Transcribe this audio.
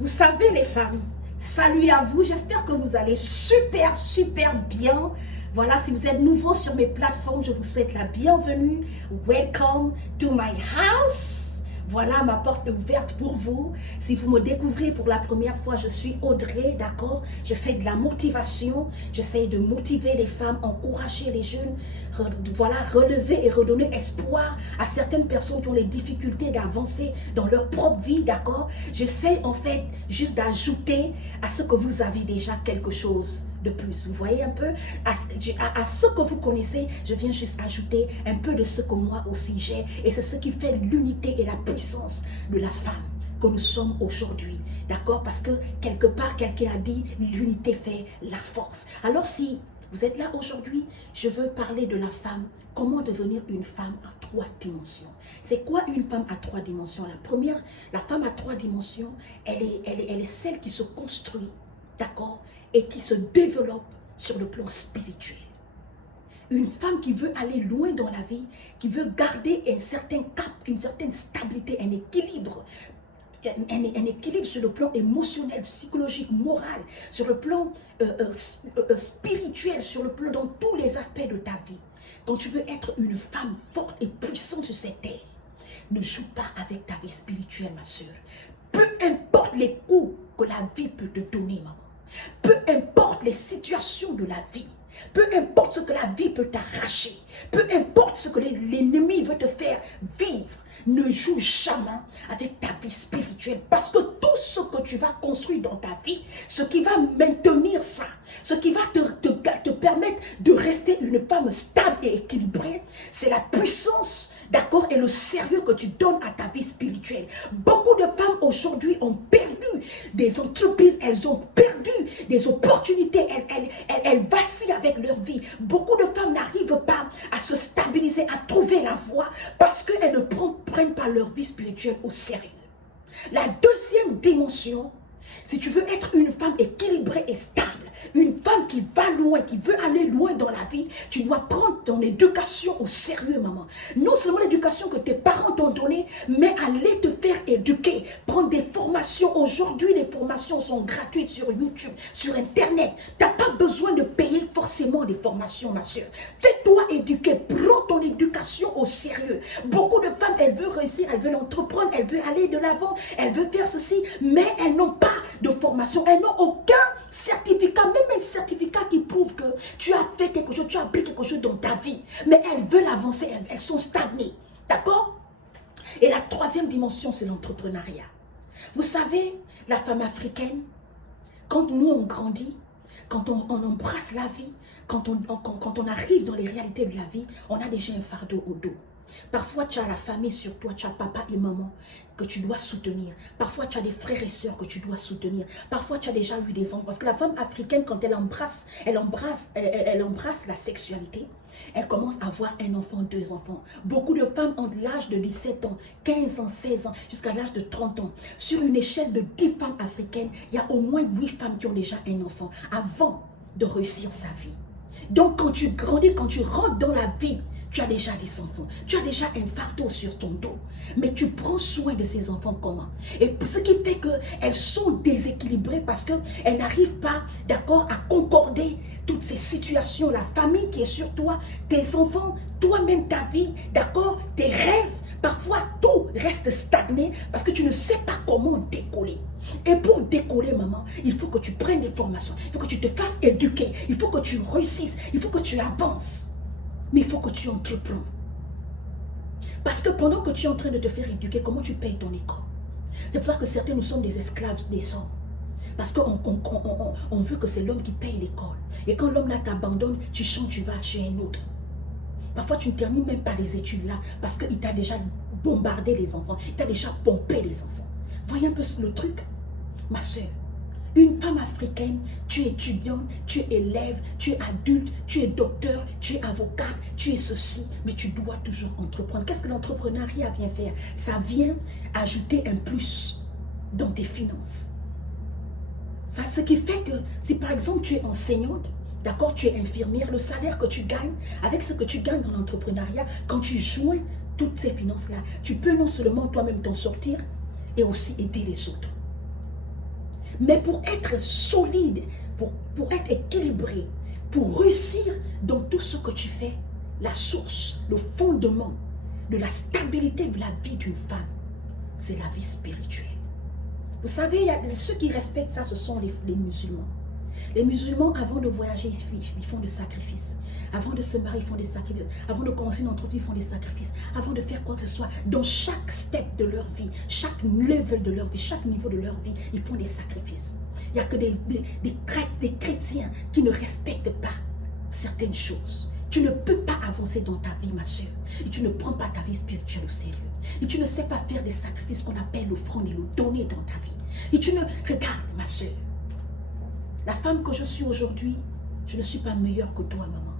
Vous savez les femmes, salut à vous, j'espère que vous allez super bien. Voilà, si vous êtes nouveau sur mes plateformes, je vous souhaite la bienvenue. Welcome to my house. Voilà, ma porte est ouverte pour vous. Si vous me découvrez pour la première fois, je suis Audrey, d'accord? Je fais de la motivation. J'essaie de motiver les femmes, encourager les jeunes, voilà, relever et redonner espoir à certaines personnes qui ont les difficultés d'avancer dans leur propre vie, d'accord? J'essaie en fait juste d'ajouter à ce que vous avez déjà quelque chose de plus. Vous voyez un peu? À ce que vous connaissez, je viens juste ajouter un peu de ce que moi aussi j'ai. Et c'est ce qui fait l'unité et la puissance de la femme que nous sommes aujourd'hui. D'accord? Parce que quelque part, quelqu'un a dit, l'unité fait la force. Alors si vous êtes là aujourd'hui, je veux parler de la femme. Comment devenir une femme à 3 dimensions? C'est quoi une femme à 3 dimensions? La première, la femme à 3 dimensions, elle est celle qui se construit, d'accord? Et qui se développe sur le plan spirituel. Une femme qui veut aller loin dans la vie, qui veut garder un certain cap, une certaine stabilité, un équilibre sur le plan émotionnel, psychologique, moral, sur le plan spirituel, sur le plan dans tous les aspects de ta vie. Quand tu veux être une femme forte et puissante sur cette terre, ne joue pas avec ta vie spirituelle, ma soeur. Peu importe les coups que la vie peut te donner, maman. Peu importe les situations de la vie, peu importe ce que la vie peut t'arracher, peu importe ce que l'ennemi veut te faire vivre, ne joue jamais avec ta vie spirituelle, parce que tout ce que tu vas construire dans ta vie, ce qui va maintenir ça, ce qui va te permettre de rester une femme stable et équilibrée, c'est la puissance, d'accord, et le sérieux que tu donnes à ta vie spirituelle. Beaucoup de femmes aujourd'hui ont perdu des entreprises, elles ont perdu des opportunités, elles vacillent avec leur vie. Beaucoup de femmes n'arrivent pas à se stabiliser, à trouver la voie, parce qu'elles ne prennent pas leur vie spirituelle au sérieux. La deuxième dimension, si tu veux être une femme équilibrée et stable, une femme qui va loin, qui veut aller loin dans la vie, tu dois prendre ton éducation au sérieux, maman. Non seulement l'éducation que tes parents t'ont donnée, mais aller te faire éduquer. Prendre des formations. Aujourd'hui, les formations sont gratuites sur YouTube, sur Internet. Tu n'as pas besoin de payer forcément des formations, ma soeur. Fais-toi éduquer. Prends ton éducation au sérieux. Beaucoup de femmes, elles veulent réussir, elles veulent entreprendre, elles veulent aller de l'avant, elles veulent faire ceci, mais elles n'ont pas de formation. Elles n'ont aucun certificat, même un certificat qui prouve que tu as fait quelque chose, tu as appris quelque chose dans ta vie. Mais elles veulent avancer, elles sont stagnées. D'accord? Et la troisième dimension, c'est l'entrepreneuriat. Vous savez, la femme africaine, quand nous on grandit, quand on embrasse la vie, quand on arrive dans les réalités de la vie, on a déjà un fardeau au dos. Parfois, tu as la famille sur toi, tu as papa et maman que tu dois soutenir. Parfois, tu as des frères et sœurs que tu dois soutenir. Parfois, tu as déjà eu des enfants. Parce que la femme africaine, quand elle embrasse la sexualité, elle commence à avoir un enfant, 2 enfants. Beaucoup de femmes ont l'âge de 17 ans, 15 ans, 16 ans, jusqu'à l'âge de 30 ans. Sur une échelle de 10 femmes africaines, il y a au moins 8 femmes qui ont déjà un enfant avant de réussir sa vie. Donc, quand tu grandis, quand tu rentres dans la vie, tu as déjà des enfants, tu as déjà un fardeau sur ton dos, mais tu prends soin de ces enfants comment? Et ce qui fait qu'elles sont déséquilibrées parce qu'elles n'arrivent pas, d'accord, à concorder toutes ces situations, la famille qui est sur toi, tes enfants, toi-même ta vie, d'accord, tes rêves, parfois tout reste stagné parce que tu ne sais pas comment décoller. Et pour décoller, maman, il faut que tu prennes des formations, il faut que tu te fasses éduquer, il faut que tu réussisses, il faut que tu avances. Mais il faut que tu entreprennes. Parce que pendant que tu es en train de te faire éduquer, comment tu payes ton école? C'est pour ça que certains, nous sommes des esclaves des hommes. Parce qu'on veut que c'est l'homme qui paye l'école. Et quand l'homme là t'abandonne, tu changes, tu vas chez un autre. Parfois, tu ne termines même pas les études là parce qu'il t'a déjà bombardé les enfants. Il t'a déjà pompé les enfants. Voyez un peu le truc, ma soeur. Une femme africaine, tu es étudiante, tu es élève, tu es adulte, tu es docteur, tu es avocate, tu es ceci, mais tu dois toujours entreprendre. Qu'est-ce que l'entrepreneuriat vient faire? Ça vient ajouter un plus dans tes finances. Ça, ce qui fait que si par exemple tu es enseignante, d'accord, tu es infirmière, le salaire que tu gagnes, avec ce que tu gagnes dans l'entrepreneuriat, quand tu joins toutes ces finances-là, tu peux non seulement toi-même t'en sortir et aussi aider les autres. Mais pour être solide, pour être équilibré, pour réussir dans tout ce que tu fais, la source, le fondement de la stabilité de la vie d'une femme, c'est la vie spirituelle. Vous savez, il y a ceux qui respectent ça, ce sont les musulmans. Les musulmans, avant de voyager, ils font des sacrifices. Avant de se marier, ils font des sacrifices. Avant de commencer une entreprise, ils font des sacrifices. Avant de faire quoi que ce soit, dans chaque step de leur vie, chaque level de leur vie, chaque niveau de leur vie, ils font des sacrifices. Il n'y a que des chrétiens qui ne respectent pas certaines choses. Tu ne peux pas avancer dans ta vie, ma soeur. Et tu ne prends pas ta vie spirituelle au sérieux. Et tu ne sais pas faire des sacrifices qu'on appelle l'offrande et le donner dans ta vie. Et tu ne... Regarde, ma soeur. La femme que je suis aujourd'hui, je ne suis pas meilleure que toi, maman.